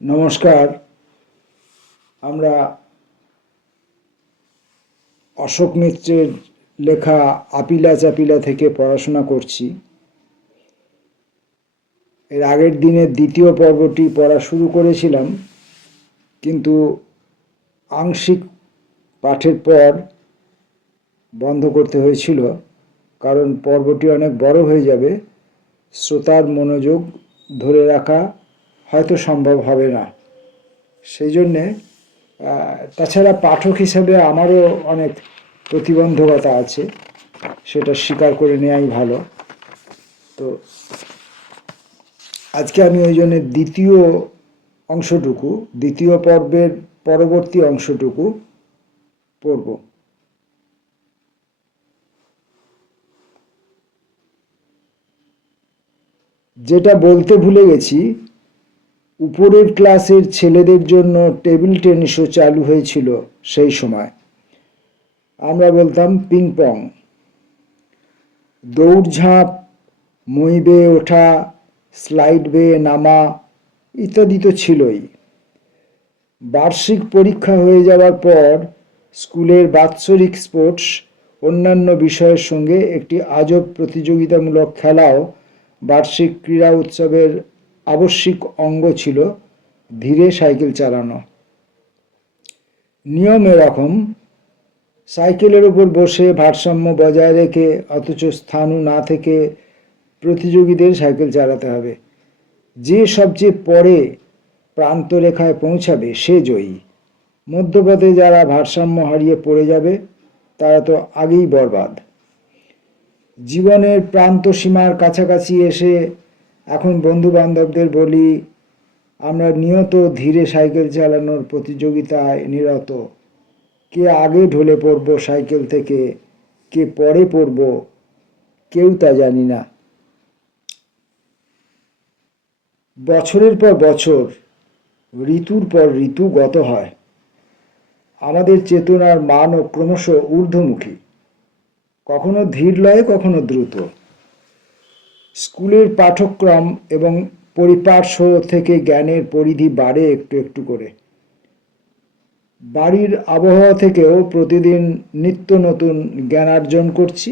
নমস্কার। আমরা অশোক মিত্রের লেখা আপিলা চাপিলা থেকে পড়াশোনা করছি। এর আগের দিনের দ্বিতীয় পর্বটি পড়া শুরু করেছিলাম, কিন্তু আংশিক পাঠের পর বন্ধ করতে হয়েছিল, কারণ পর্বটি অনেক বড় হয়ে যাবে। শ্রোতার মনোযোগ ধরে রাখা হয়তো সম্ভব হবে না। সেই জন্যে তাছাড়া পাঠক হিসাবে আমারও অনেক প্রতিবন্ধকতা আছে, সেটা স্বীকার করে নেওয়াই ভালো। তো আজকে আমি ওই জন্য দ্বিতীয় পর্বের পরবর্তী অংশটুকু পড়ব। যেটা বলতে ভুলে গেছি, উপরের ক্লাসের ছেলেদের জন্য টেবিল টেনিসও চালু হয়েছিল সেই সময়। আমরা বলতাম পিং পং। দৌড়ঝাঁপ, মই বেয়ে ওঠা, স্লাইড বেয়ে নামা ইত্যাদি তো ছিলই। বার্ষিক পরীক্ষা হয়ে যাওয়ার পর স্কুলের বাৎসরিক স্পোর্টস অন্যান্য বিষয়ের সঙ্গে একটি আজব প্রতিযোগিতামূলক খেলাও বার্ষিক ক্রীড়া উৎসবের আবশ্যিক অঙ্গ ছিল, ধীরে সাইকেল চালানো। নিয়ম এরকম: সাইকেলের উপর বসে ভারসাম্য বজায় রেখে অথচ স্থাণু না থেকে প্রতিযোগীদের সাইকেল চালাতে হবে। যে সবচেয়ে পরে প্রান্তরেখায় পৌঁছাবে সে জয়ী। মধ্যপথে যারা ভারসাম্য হারিয়ে পড়ে যাবে তারা তো আগেই বরবাদ। জীবনের প্রান্ত সীমার কাছাকাছি এসে এখন বন্ধু বান্ধবদের বলি, আমরা নিয়ত ধীরে সাইকেল চালানোর প্রতিযোগিতায় নিরত। কে আগে ঢলে পড়ব সাইকেল থেকে, কে পরে পড়ব, কেউ তা জানি না। বছরের পর বছর, ঋতুর পর ঋতু গত হয়। আমাদের চেতনার মানও ক্রমশ ঊর্ধ্বমুখী, কখনো ধীর লয়ে কখনো দ্রুত। স্কুলের পাঠ্যক্রম এবং পরিপার্শ্ব থেকে জ্ঞানের পরিধি বাড়ে একটু একটু করে। বাড়ির আবহাওয়া থেকেও প্রতিদিন নিত্য নতুন জ্ঞানার্জন করছি,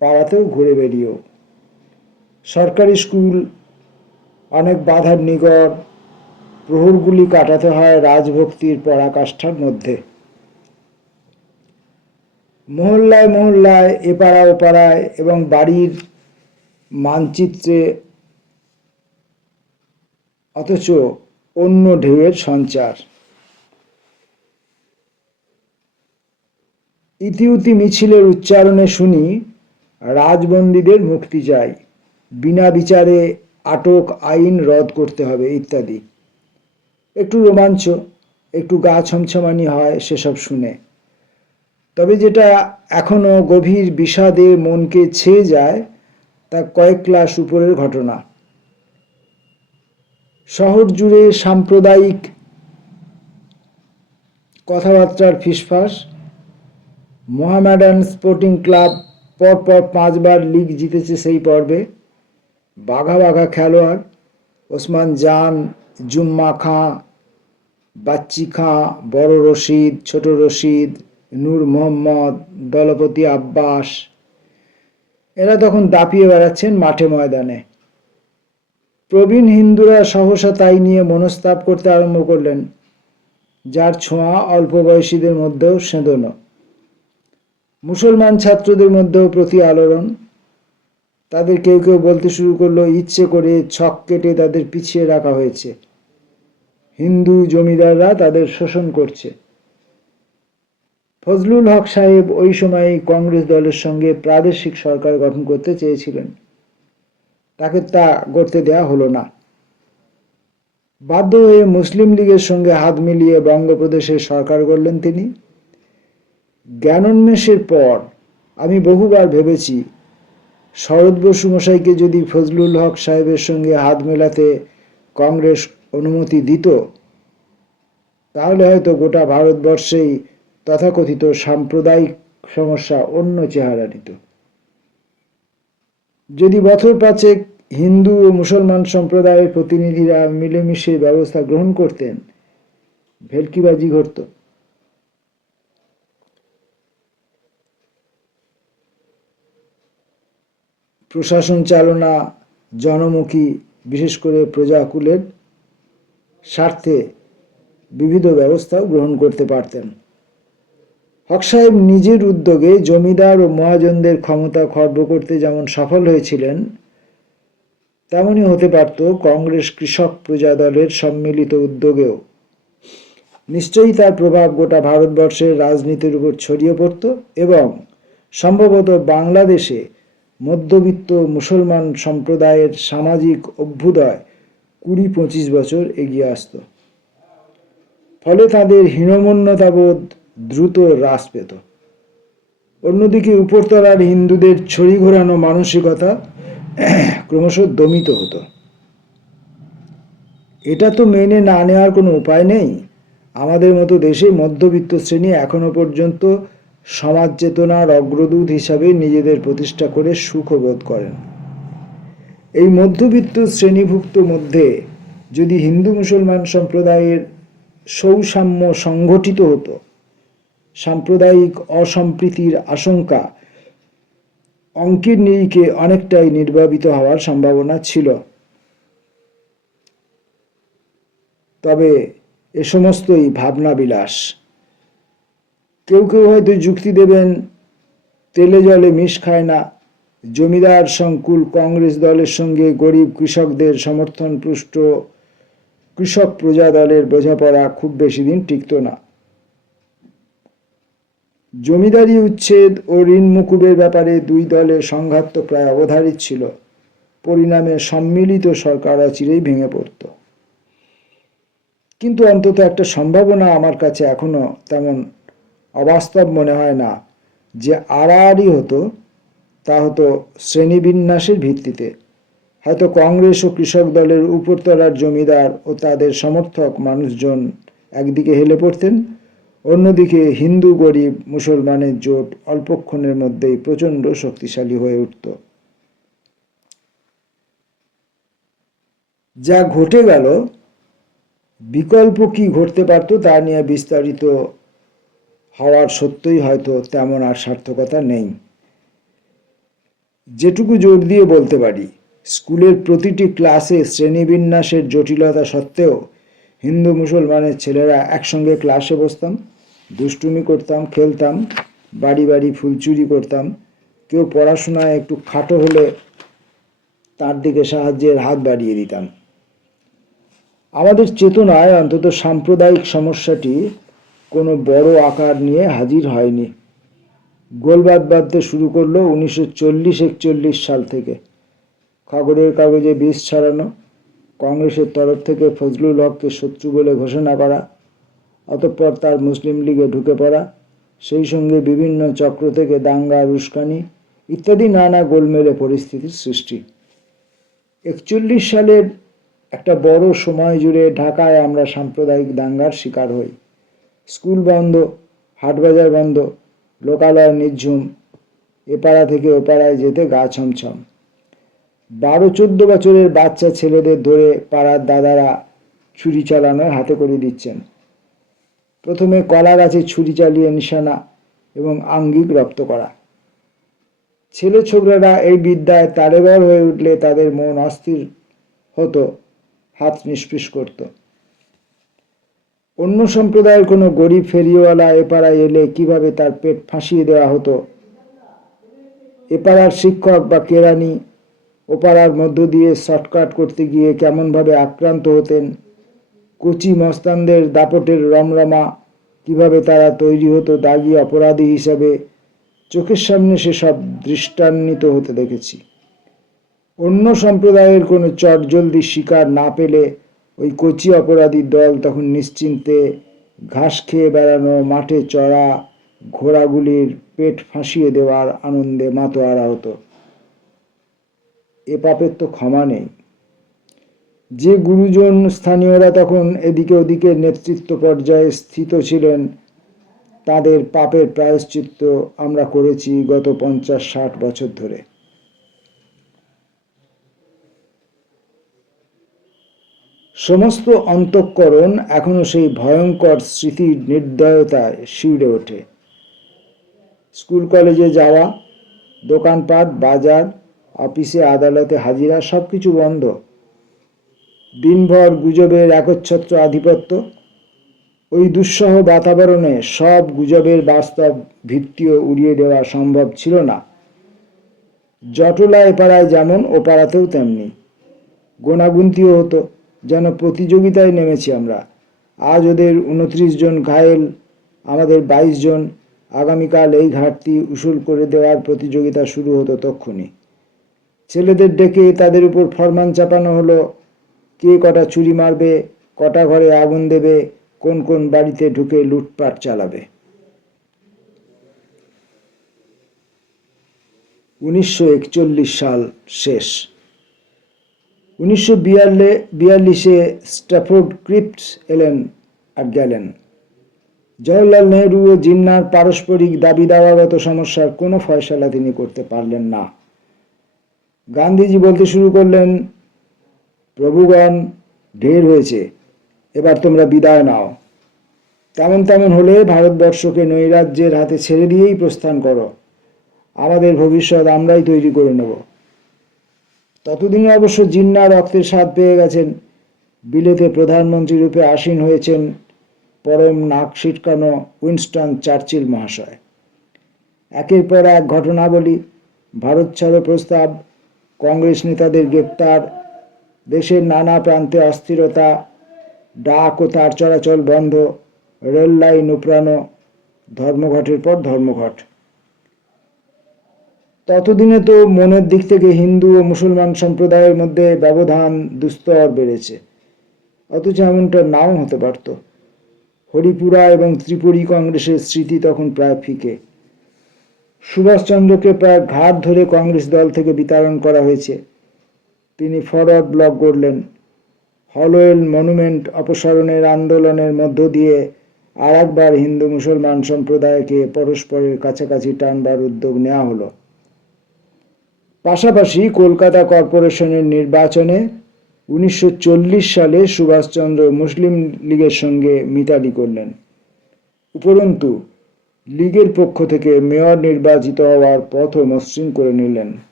পাড়াতেও ঘুরে বেরিয়েও। সরকারি স্কুল, অনেক বাধার নিগড়, প্রহরগুলি কাটাতে হয় রাজভক্তির পরাকাষ্ঠার মধ্যে। মহল্লায় মহল্লায়, এপাড়া ওপাড়ায় এবং বাড়ির মানচিত্রে অথচ অন্য ঢেউয়ের সঞ্চার। ইতিউতি মিছিলের উচ্চারণে শুনি, রাজবন্দীদের মুক্তি চাই, বিনা বিচারে আটক আইন রদ করতে হবে ইত্যাদি। একটু রোমাঞ্চ, একটু গা ছমছমানি হয় সেসব শুনে। তবে যেটা এখনো গভীর বিষাদে মনকে ছেয়ে যায় তা কয়েক ক্লাস উপরের ঘটনা। শহর জুড়ে সাম্প্রদায়িক কথাবার্তার ফিসফাস। মোহামেডান স্পোর্টিং ক্লাব পরপর 5 বার লিগ জিতেছে সেই পর্বে। বাঘা বাঘা খেলোয়াড়, ওসমান জান, জুম্মা খাঁ, বাচ্চি খাঁ, বড় রশিদ, ছোট রশিদ, নূর মোহাম্মদ, দলপতি আব্বাস, এরা তখন দাপিয়ে বেড়াচ্ছেন মাঠে ময়দানে। প্রবীণ হিন্দুরা সহসা তাই নিয়ে মনস্তাপ করতে আরম্ভ করলেন, যার ছোঁয়া অল্প বয়সীদের মধ্যেও সেঁধনো। মুসলমান ছাত্রদের মধ্যেও প্রতি আলোড়ন। তাদের কেউ কেউ বলতে শুরু করলো, ইচ্ছে করে ছক কেটে তাদের পিছিয়ে রাখা হয়েছে, হিন্দু জমিদাররা তাদের শোষণ করছে। ফজলুল হক সাহেব ওই সময় কংগ্রেস দলের সঙ্গে প্রাদেশিক সরকার গঠন করতে চেয়েছিলেন, তাকে তা করতে দেয়া হলো না। বাধ্য হয়ে মুসলিম লীগের সঙ্গে হাত মিলিয়ে বঙ্গপ্রদেশে সরকার গড়লেন তিনি। জ্ঞানোন্মেষের পর আমি বহুবার ভেবেছি, শরৎ বসু মশাইকে যদি ফজলুল হক সাহেবের সঙ্গে হাত মেলাতে কংগ্রেস অনুমতি দিত, তাহলে হয়তো গোটা ভারতবর্ষেই তথাকথিত সাম্প্রদায়িক সমস্যা অন্য চেহারা নিত। যদি বছর 5 হিন্দু ও মুসলমান সম্প্রদায়ের প্রতিনিধিরা মিলেমিশে ব্যবস্থা গ্রহণ করতেন, ভেলকিবাজি ঘটত। প্রশাসন চালনা জনমুখী, বিশেষ করে প্রজাকুলের স্বার্থে বিবিধ ব্যবস্থাও গ্রহণ করতে পারতেন। হক সাহেব নিজের উদ্যোগে জমিদার ও মহাজনদের ক্ষমতা খর্ব করতে যেমন সফল হয়েছিলেন, তেমনই হতে পারত কংগ্রেস কৃষক প্রজা দলের সম্মিলিত উদ্যোগেও। নিশ্চয়ই তার প্রভাব গোটা ভারতবর্ষের রাজনীতির উপর ছড়িয়ে পড়ত এবং সম্ভবত বাংলাদেশে মধ্যবিত্ত মুসলমান সম্প্রদায়ের সামাজিক অভ্যুদয় ২০-২৫ বছর এগিয়ে আসত। ফলে তাদের হীনমন্যতাবোধ দ্রুত হ্রাস পেত। অন্যদিকে উপরতলার হিন্দুদের ছড়ি ঘোরানো মানসিকতা ক্রমশ দমিত হতো। এটা তো মেনে না নেওয়ার কোনো উপায় নেই। আমাদের মতো দেশে মধ্যবিত্ত শ্রেণী এখনো পর্যন্ত সমাজ চেতনার অগ্রদূত হিসাবে নিজেদের প্রতিষ্ঠা করে সুখ বোধ করেন। এই মধ্যবিত্ত শ্রেণীভুক্ত মধ্যে যদি হিন্দু মুসলমান সম্প্রদায়ের সৌসাম্য সংগঠিত হতো, সাম্প্রদায়িক অসম্প্রীতির আশঙ্কা অঙ্কের নিরিখে অনেকটাই নির্বাপিত হওয়ার সম্ভাবনা ছিল। তবে এ সমস্তই ভাবনা বিলাস। কেউ কেউ হয়তো যুক্তি দেবেন, তেলে জলে মিশ খায় না। জমিদার সংকুল কংগ্রেস দলের সঙ্গে গরিব কৃষকদের সমর্থনপুষ্ট কৃষক প্রজা দলের বোঝাপড়া খুব বেশি দিন টিকত না। জমিদারি উচ্ছেদ ও ঋণ মুকুবের ব্যাপারে দুই দলের সংঘাত তো প্রায় অবধারিত ছিল। পরিণামে সম্মিলিত সরকার অচিরেই ভেঙে পড়ত। কিন্তু অন্তত একটা সম্ভাবনা আমার কাছে এখনো তেমন অবাস্তব মনে হয় না, যে আড়াআড়ি হতো। তা হতো শ্রেণীবিন্যাসের ভিত্তিতে। হয়তো কংগ্রেস ও কৃষক দলের উপরতলার জমিদার ও তাদের সমর্থক মানুষজন একদিকে হেলে পড়তেন, অন্যদিকে হিন্দু গরিব মুসলমানের জোট অল্পক্ষণের মধ্যেই প্রচণ্ড শক্তিশালী হয়ে উঠত। যা ঘটে গেল, বিকল্প কি ঘটতে পারত তা নিয়ে বিস্তারিত হওয়ার সত্যই হয়তো তেমন আর সার্থকতা নেই। যেটুকু জোর দিয়ে বলতে পারি, স্কুলের প্রতিটি ক্লাসে শ্রেণীবিন্যাসের জটিলতা সত্ত্বেও হিন্দু মুসলমানের ছেলেরা একসঙ্গে ক্লাসে বসতাম, দুষ্টুমি করতাম, খেলতাম, বাড়ি বাড়ি ফুল চুরি করতাম। কেউ পড়াশোনায় একটু খাটো হলে তার দিকে সাহায্যের হাত বাড়িয়ে দিতাম। আমাদের চেতনায় অন্তত সাম্প্রদায়িক সমস্যাটি কোনো বড় আকার নিয়ে হাজির হয়নি। গোলবাদ বাঁধতে শুরু করলো 1940-41 সাল থেকে। খবরের কাগজে বিষ ছড়ানো, কংগ্রেসের তরফ থেকে ফজলুল হককে শত্রু বলে ঘোষণা করা, অতঃপর তার মুসলিম লীগে ঢুকে পড়া, সেই সঙ্গে বিভিন্ন চক্র থেকে দাঙ্গা, উস্কানি ইত্যাদি নানা গোলমেলে পরিস্থিতির সৃষ্টি। 41 সালের একটা বড় সময় জুড়ে ঢাকায় আমরা সাম্প্রদায়িক দাঙ্গার শিকার হই। স্কুল বন্ধ, হাটবাজার বন্ধ, লোকালয় নিঝুম, এপাড়া থেকে ওপাড়ায় যেতে গা ছমছম। 12-14 বছরের বাচ্চা ছেলেদের ধরে পাড়ার দাদারা ছুরি চালানোর হাতে করে দিচ্ছেন। প্রথমে কলা গাছে ছুরি চালিয়ে নিশানা এবং আঙ্গিক রপ্ত করা। ছেলে ছোকরারা এই বিদ্যায় তালেবর হয়ে উঠলে তাদের মন অস্থির হতো, হাত নিষ্পিস করত। অন্য সম্প্রদায়ের কোনো গরিব ফেরিওয়ালা এপাড়ায় এলে কিভাবে তার পেট ফাঁসিয়ে দেওয়া হতো, এপাড়ার শিক্ষক বা কেরানি ওপাড়ার মধ্য দিয়ে শর্টকাট করতে গিয়ে কেমনভাবে আক্রান্ত হতেন, কচি মস্তানদের দাপটের রমরমা কিভাবে তারা তৈরি হতো দাগী অপরাধী হিসাবে, চোখের সামনে সেসব দৃষ্টান্বিত হতে দেখেছি। অন্য সম্প্রদায়ের কোনো চটজলদি শিকার না পেলে ওই কচি অপরাধীর দল তখন নিশ্চিন্তে ঘাস খেয়ে বেড়ানো মাঠে চড়া ঘোড়াগুলির পেট ফাঁসিয়ে দেওয়ার আনন্দে মাতোয়ারা হতো। এ পাপের তো ক্ষমা নেই। যে গুরুজন স্থানীয়রা তখন এদিকে ওদিকে নেতৃত্ব পর্যায়ে স্থিত ছিলেন, তাদের পাপের প্রায়শ্চিত্ত আমরা করেছি গত 50-60 বছর ধরে। সমস্ত অন্তঃকরণ এখনো সেই ভয়ঙ্কর স্মৃতির নির্দয়তায় শিউরে ওঠে। স্কুল কলেজে যাওয়া, দোকানপাট, বাজার, অফিসে আদালতে হাজিরা সবকিছু বন্ধ। দিনভর গুজবের একচ্ছত্র আধিপত্য। ওই দুঃসহ বাতাবরণে সব গুজবের বাস্তব ভিত্তিও উড়িয়ে দেওয়া সম্ভব ছিল না। জটলা এপাড়ায় যেমন ওপাড়াতেও তেমনি। গোনাগুনতিও হতো, যেন প্রতিযোগিতায় নেমেছি আমরা। আজ ওদের 29 জন ঘায়েল, আমাদের 22 জন। আগামীকাল এই ঘাটতি উসুল করে দেওয়ার প্রতিযোগিতা শুরু হতো তক্ষুনি। ছেলেদের ডেকে তাদের উপর ফরমান চাপানো হলো, কে কটা চুরি মারবে, কটা ঘরে আগুন দেবে, কোন কোন বাড়িতে ঢুকে লুটপাট চালাবে। 1941 সাল শেষ। 1942-এ স্ট্যাফোর্ড ক্রিপ্স এলেন আর গেলেন। জওহরলাল নেহরু ও জিন্নার পারস্পরিক দাবি দাওয়াগত সমস্যার কোনো ফয়সালা তিনি করতে পারলেন না। গান্ধীজি বলতে শুরু করলেন, প্রভুগণ, ঢের হয়েছে, এবার তোমরা বিদায় নাও। তেমন হলে ভারতবর্ষকে নৈরাজ্যের হাতে ছেড়ে দিয়েই প্রস্থান করো। আমাদের ভবিষ্যৎ আমরাই তৈরি করে নেব। ততদিনে অবশ্য জিন্না রক্তের স্বাদ পেয়ে গেছেন। বিলেতে প্রধানমন্ত্রী রূপে আসীন হয়েছেন পরম নাক সিটকানো উইনস্টন চার্চিল মহাশয়। একের পর এক ঘটনাবলী, ভারত ছাড়ো প্রস্তাব, কংগ্রেস নেতাদের গ্রেপ্তার, দেশের নানা প্রান্তে অস্থিরতা, ডাক ও তার চলাচল বন্ধ, রেল লাইন উপড়ানো, ধর্মঘটের পর ধর্মঘট। ততদিনে তো মনের দিক থেকে হিন্দু ও মুসলমান সম্প্রদায়ের মধ্যে ব্যবধান দুস্তর বেড়েছে। অথচ এমনটা নাও হতে পারত। হরিপুরা এবং ত্রিপুরী কংগ্রেসের স্মৃতি তখন প্রায় ফিকে। সুভাষচন্দ্রকে প্রায় ঘাট ধরে কংগ্রেস দল থেকে বিতাড়ন করা হয়েছে। তিনি ফরওয়ার্ড ব্লক গড়লেন। হলওয়েল মনুমেন্ট অপসারণের আন্দোলনের মধ্য দিয়ে আর একবার হিন্দু মুসলমান সম্প্রদায়কে পরস্পরের কাছাকাছি টানবার উদ্যোগ নেওয়া হলো। পাশাপাশি কলকাতা কর্পোরেশনের নির্বাচনে 1940 সালে সুভাষচন্দ্র মুসলিম লীগের সঙ্গে মিতালি করলেন। উপরন্তু লীগের পক্ষ থেকে মেয়র নির্বাচিত হওয়ার পথও মসৃণ করে নিলেন।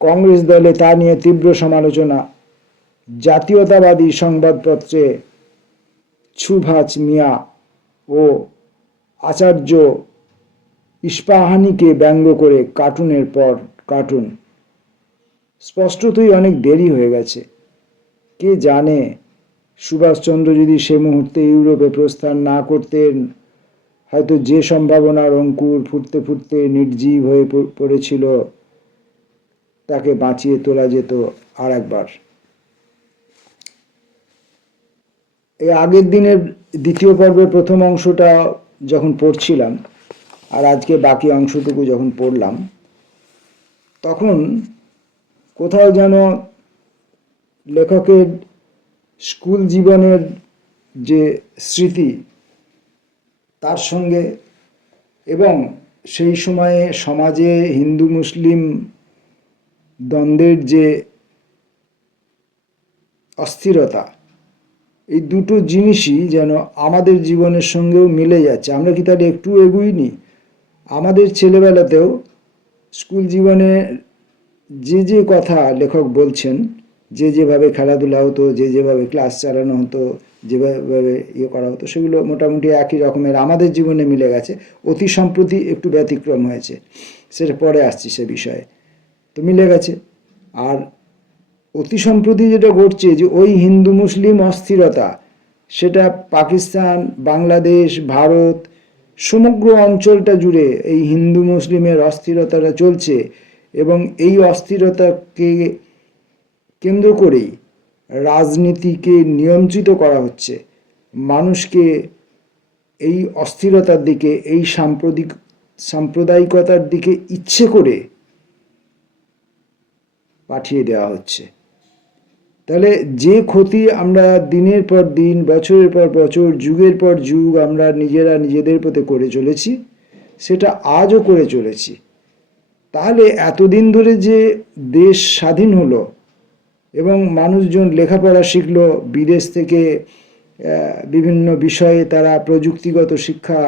কংগ্রেস দলে তা নিয়ে তীব্র সমালোচনা। জাতীয়তাবাদী সংবাদপত্রে সুভাষ মিয়া ও আচার্য ইস্পাহানিকে ব্যঙ্গ করে কার্টুনের পর কার্টুন। স্পষ্টতই অনেক দেরি হয়ে গেছে। কে জানে, সুভাষচন্দ্র যদি সে মুহূর্তে ইউরোপে প্রস্থান না করতেন, হয়তো যে সম্ভাবনার অঙ্কুর ফুটতে ফুটতে নির্জীব হয়ে পড়েছিল, তাকে বাঁচিয়ে তোলা যেত আর একবার। এই আগের দিনের দ্বিতীয় পর্বের প্রথম অংশটা যখন পড়ছিলাম আর আজকে বাকি অংশটুকু যখন পড়লাম, তখন কোথাও যেন লেখকের স্কুল জীবনের যে স্মৃতি, তার সঙ্গে এবং সেই সময়ে সমাজে হিন্দু মুসলিম দ্বন্দ্বের যে অস্থিরতা, এই দুটো জিনিসই যেন আমাদের জীবনের সঙ্গেও মিলে যাচ্ছে। আমরা কি তাহলে একটু এগুইনি? আমাদের ছেলেবেলাতেও স্কুল জীবনে যে কথা লেখক বলছেন, যেভাবে খেলাধুলা হতো, যেভাবে ক্লাস চালানো হতো, যেভাবে করা হতো, সেগুলো মোটামুটি একই রকমের আমাদের জীবনে মিলে গেছে। অতি সম্প্রতি একটু ব্যতিক্রম হয়েছে, সেটা পরে আসছি সে বিষয়ে। তো মিলে গেছে। আর অতি সম্প্রতি যেটা ঘটছে, যে ওই হিন্দু মুসলিম অস্থিরতা, সেটা পাকিস্তান, বাংলাদেশ, ভারত, সমগ্র অঞ্চলটা জুড়ে এই হিন্দু মুসলিমের অস্থিরতাটা চলছে। এবং এই অস্থিরতাকে কেন্দ্র করেই রাজনীতিকে নিয়ন্ত্রিত করা হচ্ছে। মানুষকে এই অস্থিরতার দিকে, এই সাম্প্রদায়িকতার দিকে ইচ্ছে করে পাঠিয়ে দেওয়া হচ্ছে। তাহলে যে ক্ষতি আমরা দিনের পর দিন, বছরের পর বছর, যুগের পর যুগ আমরা নিজেরা নিজেদের প্রতি করে চলেছি, সেটা আজও করে চলেছি। তাহলে এতদিন ধরে যে দেশ স্বাধীন হলো এবং মানুষজন লেখাপড়া শিখলো, বিদেশ থেকে বিভিন্ন বিষয়ে তারা প্রযুক্তিগত শিক্ষা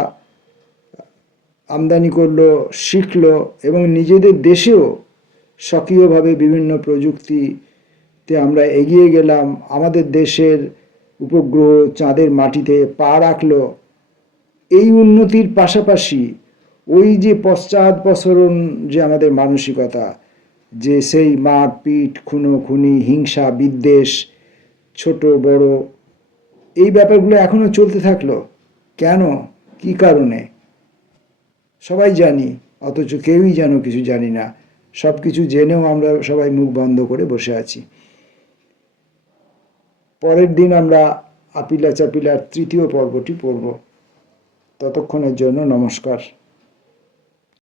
আমদানি করলো, শিখলো এবং নিজেদের দেশেও সক্রিয়ভাবে বিভিন্ন প্রযুক্তিতে আমরা এগিয়ে গেলাম। আমাদের দেশের উপগ্রহ চাঁদের মাটিতে পা রাখলো। এই উন্নতির পাশাপাশি ওই যে পশ্চাদপসরণ যে আমাদের মানসিকতা, যে সেই মারপিট, খুনোখুনি, হিংসা, বিদ্বেষ, ছোট বড়, এই ব্যাপারগুলো এখনো চলতে থাকলো। কেন, কি কারণে সবাই জানি, অথচ কেউই যেন কিছু জানি না। সব কিছু জেনেও আমরা সবাই মুখ বন্ধ করে বসে আছি। পরের দিন আমরা আপিলা চাপিলার তৃতীয় পর্বটি পড়ব। ততক্ষণের জন্য নমস্কার।